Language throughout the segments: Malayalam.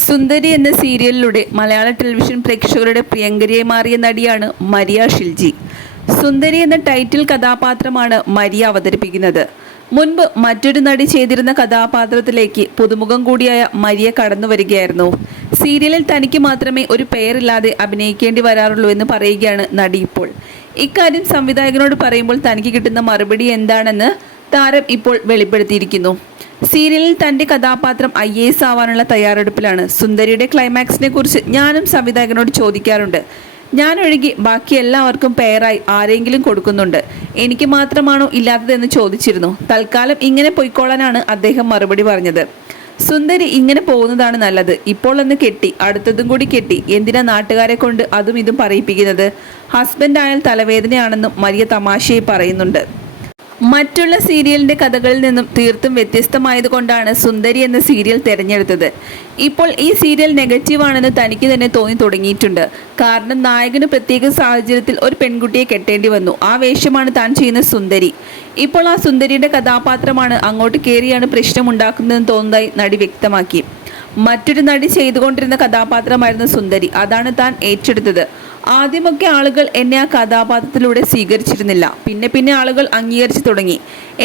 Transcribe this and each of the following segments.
സുന്ദരി എന്ന സീരിയലിലൂടെ മലയാള ടെലിവിഷൻ പ്രേക്ഷകരുടെ പ്രിയങ്കരിയായി മാറിയ നടിയാണ് മരിയ ഷിൽജി. സുന്ദരി എന്ന ടൈറ്റിൽ കഥാപാത്രമാണ് മരിയ അവതരിപ്പിക്കുന്നത്. മുൻപ് മറ്റൊരു നടി ചെയ്തിരുന്ന കഥാപാത്രത്തിലേക്ക് പുതുമുഖം കൂടിയായ മരിയ കടന്നു വരികയായിരുന്നു. സീരിയലിൽ തനിക്ക് മാത്രമേ ഒരു പേരില്ലാതെ അഭിനയിക്കേണ്ടി വരാറുള്ളൂ എന്ന് പറയുകയാണ് നടി ഇപ്പോൾ. ഇക്കാര്യം സംവിധായകനോട് പറയുമ്പോൾ തനിക്ക് കിട്ടുന്ന മറുപടി എന്താണെന്ന് താരം ഇപ്പോൾ വെളിപ്പെടുത്തിയിരിക്കുന്നു. സീരിയലിൽ തൻ്റെ കഥാപാത്രം IAS ആവാനുള്ള തയ്യാറെടുപ്പിലാണ്. സുന്ദരിയുടെ ക്ലൈമാക്സിനെ കുറിച്ച് ഞാനും സംവിധായകനോട് ചോദിക്കാറുണ്ട്. ഞാനൊഴികെ ബാക്കി എല്ലാവർക്കും പേരായി ആരെങ്കിലും കൊടുക്കുന്നുണ്ട്, എനിക്ക് മാത്രമാണോ ഇല്ലാത്തതെന്ന് ചോദിച്ചിരുന്നു. തൽക്കാലം ഇങ്ങനെ പൊയ്ക്കോളാനാണ് അദ്ദേഹം മറുപടി പറഞ്ഞത്. സുന്ദരി ഇങ്ങനെ പോകുന്നതാണ് നല്ലത്. ഇപ്പോൾ ഒന്ന് കെട്ടി, അടുത്തതും കൂടി കെട്ടി, എന്തിനാ നാട്ടുകാരെ കൊണ്ട് അതും ഇതും പറയിപ്പിക്കുന്നത്? ഹസ്ബൻഡ് ആയാൽ തലവേദനയാണെന്നും മരിയ തമാശയായി പറയുന്നുണ്ട്. മറ്റുള്ള സീരിയലിൻ്റെ കഥകളിൽ നിന്നും തീർത്തും വ്യത്യസ്തമായതുകൊണ്ടാണ് സുന്ദരി എന്ന സീരിയൽ തിരഞ്ഞെടുത്തത്. ഇപ്പോൾ ഈ സീരിയൽ നെഗറ്റീവാണെന്ന് തനിക്ക് തന്നെ തോന്നി തുടങ്ങിയിട്ടുണ്ട്. കാരണം നായകന് പ്രത്യേക സാഹചര്യത്തിൽ ഒരു പെൺകുട്ടിയെ കെട്ടേണ്ടി വന്നു. ആ വേഷമാണ് താൻ ചെയ്യുന്ന സുന്ദരി. ഇപ്പോൾ ആ സുന്ദരിയുടെ കഥാപാത്രമാണ് അങ്ങോട്ട് കയറിയാണ് പ്രശ്നമുണ്ടാക്കുന്നതെന്ന് തോന്നുന്നതായി നടി വ്യക്തമാക്കി. മറ്റൊരു നടി ചെയ്തുകൊണ്ടിരുന്ന കഥാപാത്രമായിരുന്നു സുന്ദരി. അതാണ് താൻ ഏറ്റെടുത്തത്. ആദ്യമൊക്കെ ആളുകൾ എന്നെ ആ കഥാപാത്രത്തിലൂടെ സ്വീകരിച്ചിരുന്നില്ല. പിന്നെ ആളുകൾ അംഗീകരിച്ചു തുടങ്ങി.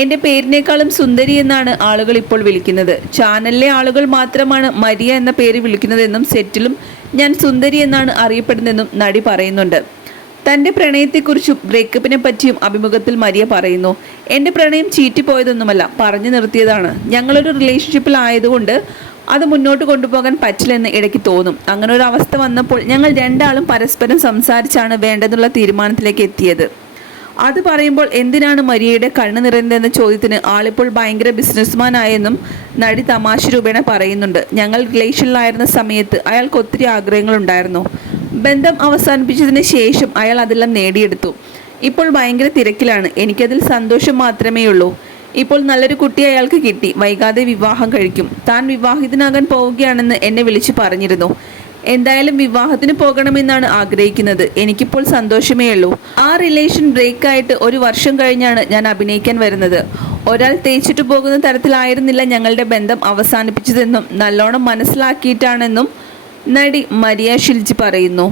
എൻ്റെ പേരിനേക്കാളും സുന്ദരി എന്നാണ് ആളുകൾ ഇപ്പോൾ വിളിക്കുന്നത്. ചാനലിലെ ആളുകൾ മാത്രമാണ് മരിയ എന്ന പേര് വിളിക്കുന്നതെന്നും സെറ്റിലും ഞാൻ സുന്ദരി എന്നാണ് അറിയപ്പെടുന്നതെന്നും നടി പറയുന്നുണ്ട്. തൻ്റെ പ്രണയത്തെക്കുറിച്ചും ബ്രേക്കപ്പിനെ പറ്റിയും അഭിമുഖത്തിൽ മരിയ പറയുന്നു. എൻ്റെ പ്രണയം ചീറ്റിപ്പോയതൊന്നുമല്ല, പറഞ്ഞു നിർത്തിയതാണ്. ഞങ്ങളൊരു റിലേഷൻഷിപ്പിൽ ആയതുകൊണ്ട് അത് മുന്നോട്ട് കൊണ്ടുപോകാൻ പറ്റില്ലെന്ന് ഇടയ്ക്ക് തോന്നും. അങ്ങനെ ഒരു അവസ്ഥ വന്നപ്പോൾ ഞങ്ങൾ രണ്ടാളും പരസ്പരം സംസാരിച്ചാണ് വേണ്ടതെന്നുള്ള തീരുമാനത്തിലേക്ക് എത്തിയത്. അത് പറയുമ്പോൾ എന്തിനാണ് മരിയയുടെ കണ്ണ് നിറയുന്നതെന്ന ചോദ്യത്തിന് ആളിപ്പോൾ ഭയങ്കര ബിസിനസ്മാൻ ആയെന്നും നടി തമാശ രൂപേണ പറയുന്നുണ്ട്. ഞങ്ങൾ റിലേഷനിലായിരുന്ന സമയത്ത് അയാൾക്ക് ഒത്തിരി ആഗ്രഹങ്ങളുണ്ടായിരുന്നു. ബന്ധം അവസാനിപ്പിച്ചതിന് ശേഷം അയാൾ അതെല്ലാം നേടിയെടുത്തു. ഇപ്പോൾ ഭയങ്കര തിരക്കിലാണ്. എനിക്കതിൽ സന്തോഷം മാത്രമേ ഉള്ളൂ. ഇപ്പോൾ നല്ലൊരു കുട്ടി അയാൾക്ക് കിട്ടി. വൈകാതെ വിവാഹം കഴിക്കും. താൻ വിവാഹിതനാകാൻ പോവുകയാണെന്ന് എന്നെ വിളിച്ചു പറഞ്ഞിരുന്നു. എന്തായാലും വിവാഹത്തിന് പോകണമെന്നാണ് ആഗ്രഹിക്കുന്നത്. എനിക്കിപ്പോൾ സന്തോഷമേ ഉള്ളൂ. ആ റിലേഷൻ ബ്രേക്ക് ആയിട്ട് 1 വർഷം കഴിഞ്ഞാണ് ഞാൻ അഭിനയിക്കാൻ വരുന്നത്. ഒരാൾ തേച്ചിട്ട് പോകുന്ന തരത്തിലായിരുന്നില്ല ഞങ്ങളുടെ ബന്ധം അവസാനിപ്പിച്ചതെന്നും നല്ലോണം മനസ്സിലാക്കിയിട്ടാണെന്നും നടി മരിയ ഷിൽജി പറയുന്നു.